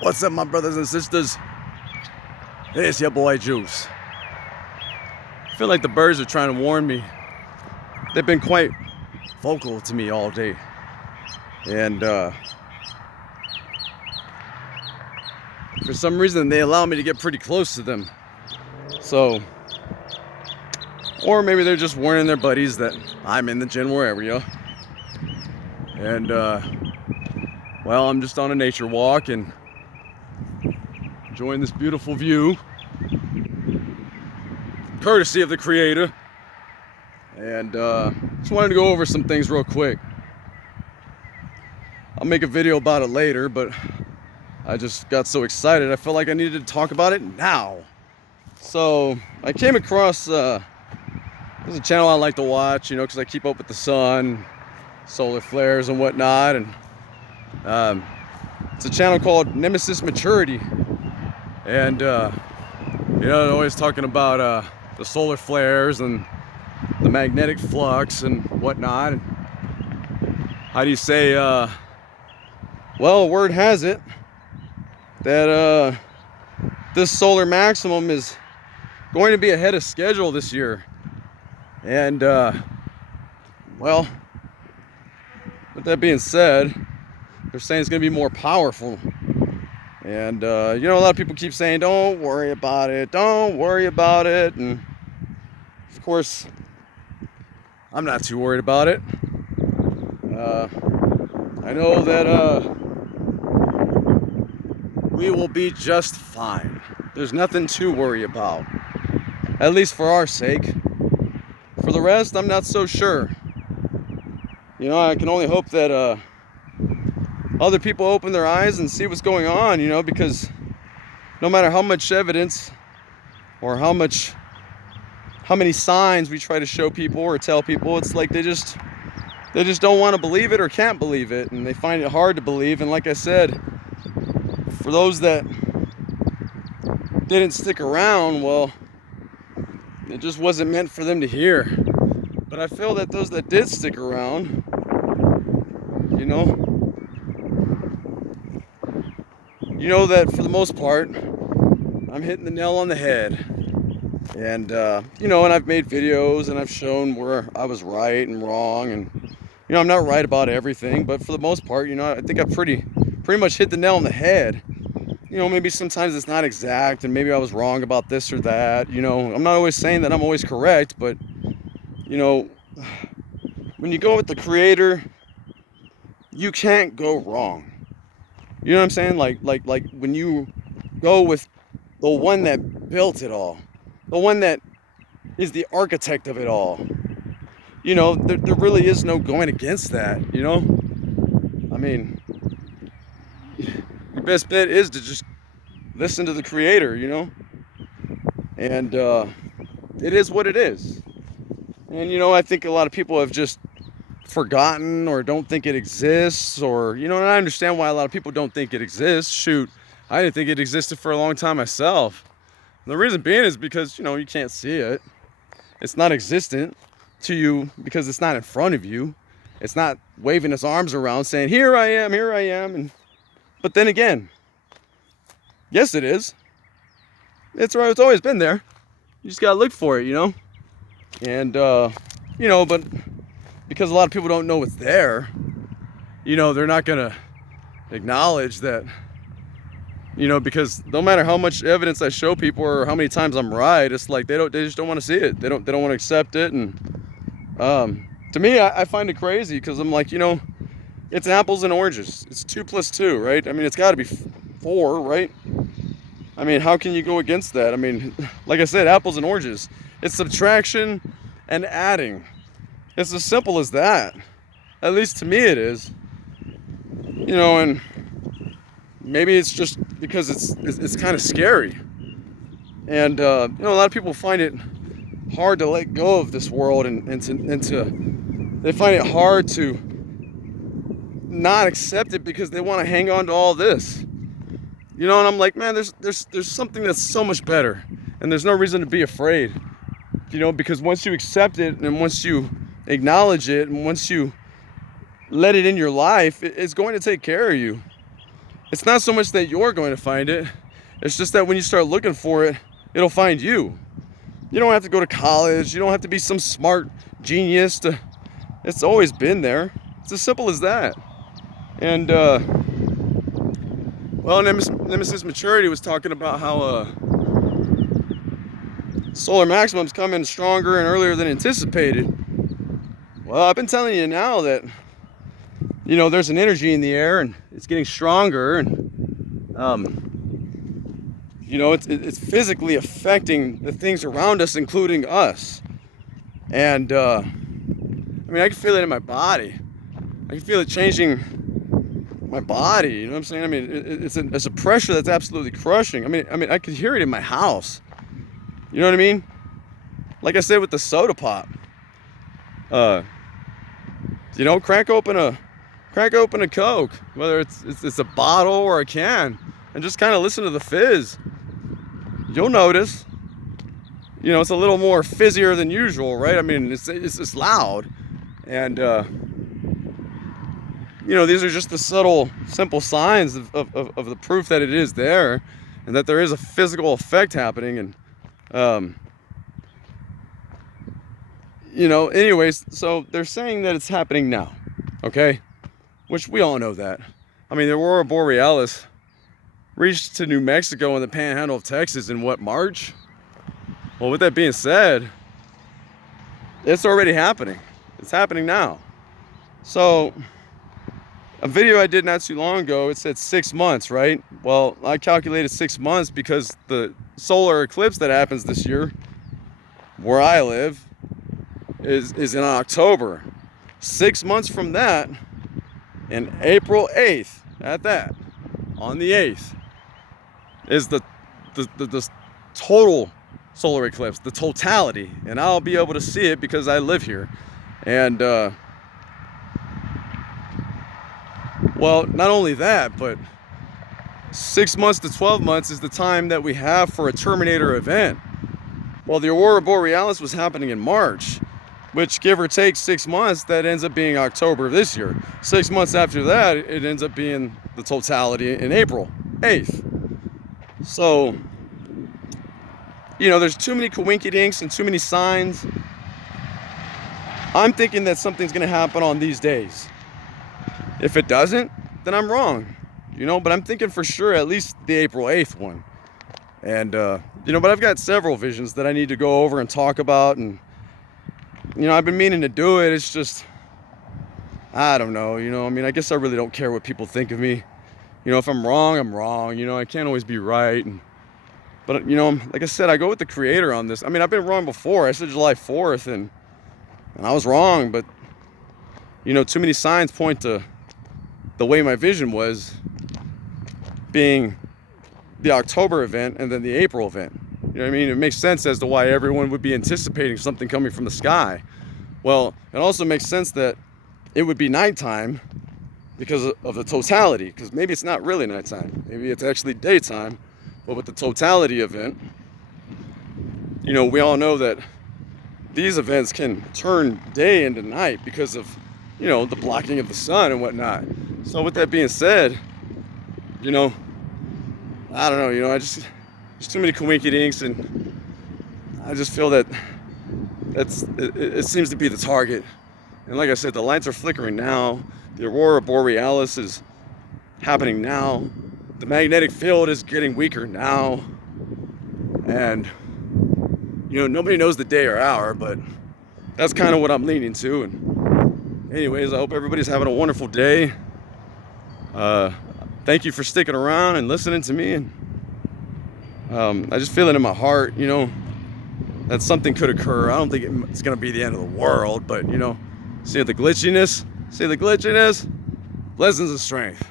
What's up, my brothers and sisters? It's your boy Juice. I feel like the birds are trying to warn me. They've been quite vocal to me all day. And for some reason, they allow me to get pretty close to them. So, or maybe they're just warning their buddies that I'm in the general area. And, well, I'm just on a nature walk and enjoying this beautiful view, courtesy of the Creator. And just wanted to go over some things real quick. I'll make a video about it later, but I just got so excited I felt like I needed to talk about it now. So I came across there's a channel I like to watch, you know, because I keep up with the sun, solar flares and whatnot. And it's a channel called Nemesis Maturity. And you know, they're always talking about the solar flares and the magnetic flux and whatnot. And how do you say, well, word has it that this solar maximum is going to be ahead of schedule this year. And well, with that being said, they're saying it's going to be more powerful. And you know, a lot of people keep saying, don't worry about it, don't worry about it. And of course, I'm not too worried about it. I know that we will be just fine. There's nothing to worry about, at least for our sake. For the rest, I'm not so sure. You know, I can only hope that other people open their eyes and see what's going on, you know, because no matter how much evidence or how many signs we try to show people or tell people, it's like they just don't want to believe it or can't believe it, and they find it hard to believe. And like I said, for those that didn't stick around, well, it just wasn't meant for them to hear. But I feel that those that did stick around, you know that for the most part, I'm hitting the nail on the head. And, you know, and I've made videos and I've shown where I was right and wrong. And, you know, I'm not right about everything, but for the most part, you know, I think I pretty much hit the nail on the head. You know, maybe sometimes it's not exact and maybe I was wrong about this or that. You know, I'm not always saying that I'm always correct, but, you know, when you go with the Creator, you can't go wrong. You know what I'm saying? Like when you go with the one that built it all, the one that is the architect of it all, you know, there really is no going against that, you know? I mean, your best bet is to just listen to the Creator, you know? And it is what it is. And, you know, I think a lot of people have just forgotten or don't think it exists, or, you know, and I understand why a lot of people don't think it exists. Shoot, I didn't think it existed for a long time myself. And the reason being is because, you know, you can't see it. It's not existent to you because it's not in front of you. It's not waving its arms around saying, here I am, here I am. And but then again, yes, it is. It's right. It's always been there. You just gotta look for it, you know. And you know, but because a lot of people don't know it's there, you know, they're not gonna acknowledge that, you know, because no matter how much evidence I show people or how many times I'm right, it's like they just don't want to see it. They don't want to accept it. And to me, I find it crazy because I'm like, you know, it's apples and oranges. It's 2 + 2, right? I mean, it's got to be 4, right? I mean, how can you go against that? I mean, like I said, apples and oranges. It's subtraction and adding. It's as simple as that. At least to me it is. You know, and maybe it's just because it's kind of scary. And, you know, a lot of people find it hard to let go of this world and they find it hard to not accept it because they want to hang on to all this. You know, and I'm like, man, there's something that's so much better. And there's no reason to be afraid. You know, because once you accept it and once you acknowledge it and once you let it in your life, it's going to take care of you. It's not so much that you're going to find it. It's just that when you start looking for it, it'll find you. You don't have to go to college. You don't have to be some smart genius to. It's always been there. It's as simple as that. And well, Nemesis Maturity was talking about how solar maximums come in stronger and earlier than anticipated. Well, I've been telling you now that, you know, there's an energy in the air and it's getting stronger, and you know, it's physically affecting the things around us, including us. And I mean, I can feel it in my body. I can feel it changing my body. You know what I'm saying? I mean, it's a pressure that's absolutely crushing. I mean, I could hear it in my house. You know what I mean? Like I said with the soda pop. You know, crack open a Coke, whether it's a bottle or a can, and just kind of listen to the fizz. You'll notice. You know, it's a little more fizzier than usual, right? I mean, it's loud, and you know, these are just the subtle, simple signs of the proof that it is there, and that there is a physical effect happening. And you know, anyways, so they're saying that it's happening now, okay? Which we all know that. I mean, the Aurora Borealis reached to New Mexico and the Panhandle of Texas in what, March? Well, with that being said, it's already happening. It's happening now. So, a video I did not too long ago, it said 6 months, right? Well, I calculated 6 months because the solar eclipse that happens this year, where I live, is in October. 6 months from that, and April 8th, at that, on the 8th, is the total solar eclipse, the totality. And I'll be able to see it because I live here. And, well, not only that, but 6 months to 12 months is the time that we have for a Terminator event. Well, the Aurora Borealis was happening in March, which, give or take 6 months, that ends up being October of this year. 6 months after that, it ends up being the totality in April 8th. So, you know, there's too many coinkydinks and too many signs. I'm thinking that something's going to happen on these days. If it doesn't, then I'm wrong. You know, but I'm thinking for sure at least the April 8th one. And, you know, but I've got several visions that I need to go over and talk about, and you know, I've been meaning to do it. It's just, I don't know, you know, I mean, I guess I really don't care what people think of me. You know, if I'm wrong, I'm wrong. You know, I can't always be right. But, you know, like I said, I go with the creator on this. I mean, I've been wrong before. I said July 4th, and I was wrong. But, you know, too many signs point to the way my vision was being the October event and then the April event. You know what I mean? It makes sense as to why everyone would be anticipating something coming from the sky. Well, it also makes sense that it would be nighttime because of the totality. Because maybe it's not really nighttime. Maybe it's actually daytime. But with the totality event, you know, we all know that these events can turn day into night because of, you know, the blocking of the sun and whatnot. So with that being said, you know, I don't know, you know, there's too many coinkydinks, and I just feel that it seems to be the target. And like I said, the lights are flickering now. The Aurora Borealis is happening now. The magnetic field is getting weaker now. And, you know, nobody knows the day or hour, but that's kind of what I'm leaning to. And anyways, I hope everybody's having a wonderful day. Thank you for sticking around and listening to me. And I just feel it in my heart, you know, that something could occur. I don't think it's going to be the end of the world, but, you know, see the glitchiness, blessings of strength.